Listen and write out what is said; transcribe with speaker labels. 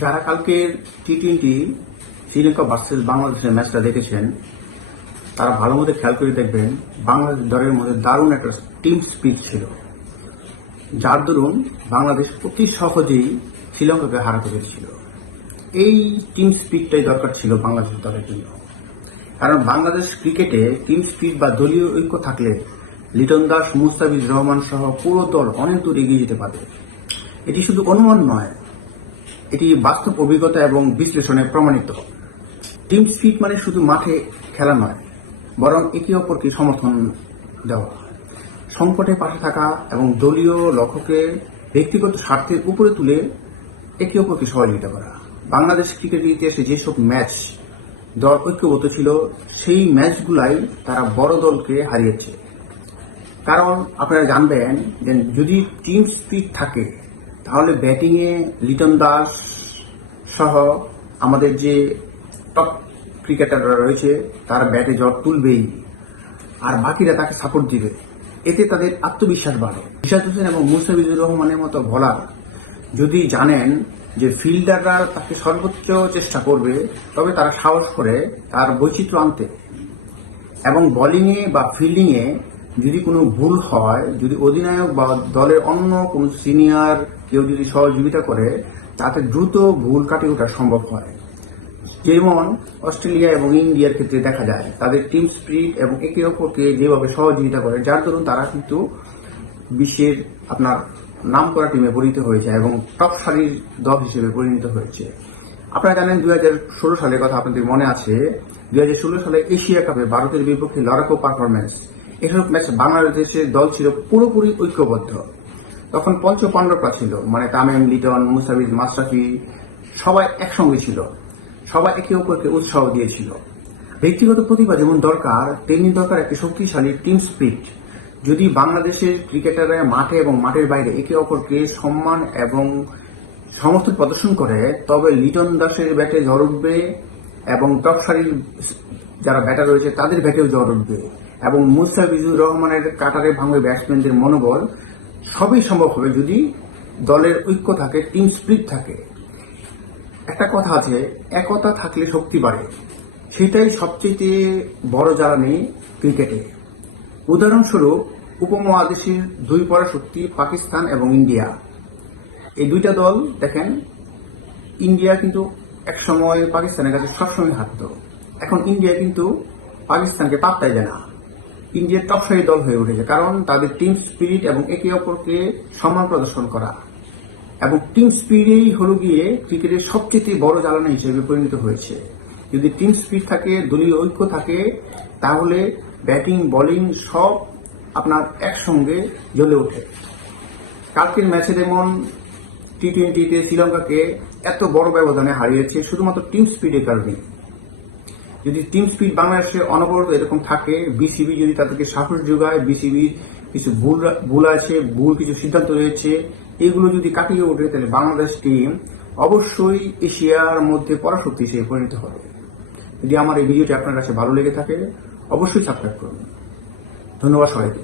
Speaker 1: যারা কালকের T twenty Sri Lanka versus বাংলাদেশের ম্যাচটা দেখেছেন, তারা ভালো মতো খেয়াল করে দেখবেন, বাংলাদেশ দলের মধ্যে দারুণ একটা টিম স্পিড ছিল। যার দরুন বাংলাদেশ অতি সহজেই শ্রীলঙ্কাকে হারাতে পেরেছিল। এই টিম স্পিডটাই দরকার ছিল বাংলাদেশ দলের জন্য। কারণ বাংলাদেশ ক্রিকেটে টিম স্পিড বা দলীয় ঐক্য থাকলে লিটন দাস, মুস্তাফিজ রহমান সহ পুরো দল অনেক দূর এগিয়ে যেতে পারে এটি শুধু অনুমান নয় এটি বাস্তব অভিজ্ঞতা এবং বিশ্লেষণে প্রমাণিত। টিম স্পিড মানে শুধু মাঠে খেলা নয়, বরং একে অপরকে সমর্থন দেওয়া। সংকটে পাশে থাকা এবং দলীয় লক্ষ্যকে ব্যক্তিগত স্বার্থের উপরে তুলে একে অপরকে সহযোগিতা করা। বাংলাদেশ ক্রিকেট ইতিহাসে যেসব ম্যাচ দল ঐক্যবদ্ধ ছিল, সেই ম্যাচগুলাই তারা বড় দলকে হারিয়েছে। কারণ আপনারা জানবেন যে যদি টিম স্পিড থাকে তাহলে ব্যাটিংয়ে লিটন দাস সহ আমাদের যে টপ ক্রিকেটাররা রয়েছে, তারা ব্যাটে জট তুলবেই। আর বাকিরা তাকে সাপোর্ট দিবে। এতে তাদের আত্মবিশ্বাস বাড়ে। ইশাদ হোসেন এবং মুস্তাফিজুর রহমানের মতো বলার যদি জানেন যে ফিল্ডাররা তাকে সর্বোচ্চ চেষ্টা করবে, তবে তারা সাহস করে তার বৈচিত্র্য আনতে। এবং বোলিংয়ে বা ফিল্ডিংয়ে যদি কোনো ভুল হয়, যদি অধিনায়ক বা দলের অন্য কোনো সিনিয়র কেউ যদি সহযোগিতা করে, তাতে দ্রুত ভুল কাটিয়ে ওঠা সম্ভব হয়। যেমন অস্ট্রেলিয়া এবং ইন্ডিয়ার ক্ষেত্রে দেখা যায়, তাদের টিম স্পিরিট এবং একে অপরকে যেভাবে সহযোগিতা করে, যার দরুন তারা কিন্তু বিশ্বের আপনার নাম করা টিমে পরিণত হয়েছে এবং টপ সারির দল হিসেবে পরিণত হয়েছে। আপনারা জানেন দুই হাজার ষোলো সালের কথা আপনাদের মনে আছে, দুই হাজার ষোলো সালে এশিয়া কাপে ভারতের বিপক্ষে লড়াকো পারফরমেন্স এসব ম্যাচ বাংলাদেশের দল ছিল পুরোপুরি ঐক্যবদ্ধ। তখন পঞ্চ পাণ্ডবরা ছিল মানে তামিম লিটন, মুস্তাফিজ, মাশরাফি, সবাই একসঙ্গে ছিল। সবাই একে অপরকে উৎসাহ দিয়েছিল। ব্যক্তিগত প্রতিভা যেমন দরকার, তেমনি দরকার একটি শক্তিশালী টিম স্পিরিট যদি বাংলাদেশের ক্রিকেটাররা মাঠে এবং মাঠের বাইরে একে অপরকে সম্মান এবং সমর্থন প্রদর্শন করে, তবে লিটন দাসের ব্যাটে ঝড় উঠবে এবং টপ সারির যারা ব্যাটার রয়েছে, তাদের ব্যাটেও ঝড় উঠবে। এবং মুস্তাফিজুর রহমানের কাটারে ভাঙবে ব্যাটসম্যানদের মনোবল, সবই সম্ভব হবে যদি দলের ঐক্য থাকে টিম স্পিরিট থাকে। একটা কথা আছে, একতা থাকলে শক্তি বাড়ে। সেটাই সবচেয়ে বড় জ্বালানি ক্রিকেটে। উদাহরণস্বরূপ, উপমহাদেশের দুই পরাশক্তি পাকিস্তান এবং ইন্ডিয়া। এই দুইটা দল, দেখেন, ইন্ডিয়া কিন্তু একসময় পাকিস্তানের কাছে সবসময় হারত। এখন ইন্ডিয়া কিন্তু পাকিস্তানকে পাত্তাই দেয় না। ইন্ডিয়ার টপসারি দল হয়ে উঠেছে। কারণ তাদের টিম স্পিরিট এবং একে অপরকে সম্মান প্রদর্শন করা। এবং টিম স্পিডেই হলো গিয়ে ক্রিকেটের সবচেয়ে বড় জ্বালানি হিসেবে পরিণত হয়েছে। যদি টিম স্পিড থাকে, দলীয় ঐক্য থাকে, তাহলে ব্যাটিং বোলিং সব আপনার একসঙ্গে জ্বলে ওঠে। কালকের ম্যাচে যেমন টি টোয়েন্টিতে শ্রীলঙ্কাকে এত বড় ব্যবধানে হারিয়েছে, শুধুমাত্র টিম স্পিডের কারণে যদি টিম স্পিড বাংলাদেশে অনবরত এরকম থাকে বিসিবি যদি তাদেরকে সাহস যোগায় বিসিবির কিছু ভুল ভুল আছে, ভুল কিছু সিদ্ধান্ত রয়েছে, এগুলো যদি কাটিয়ে ওঠে, তাহলে বাংলাদেশ টিম অবশ্যই এশিয়ার মধ্যে পরাশক্তি হিসেবে পরিণত হবে। যদি আমার এই ভিডিওটি আপনার কাছে ভালো লেগে থাকে, অবশ্যই সাবস্ক্রাইব করুন। ধন্যবাদ সবাইকে।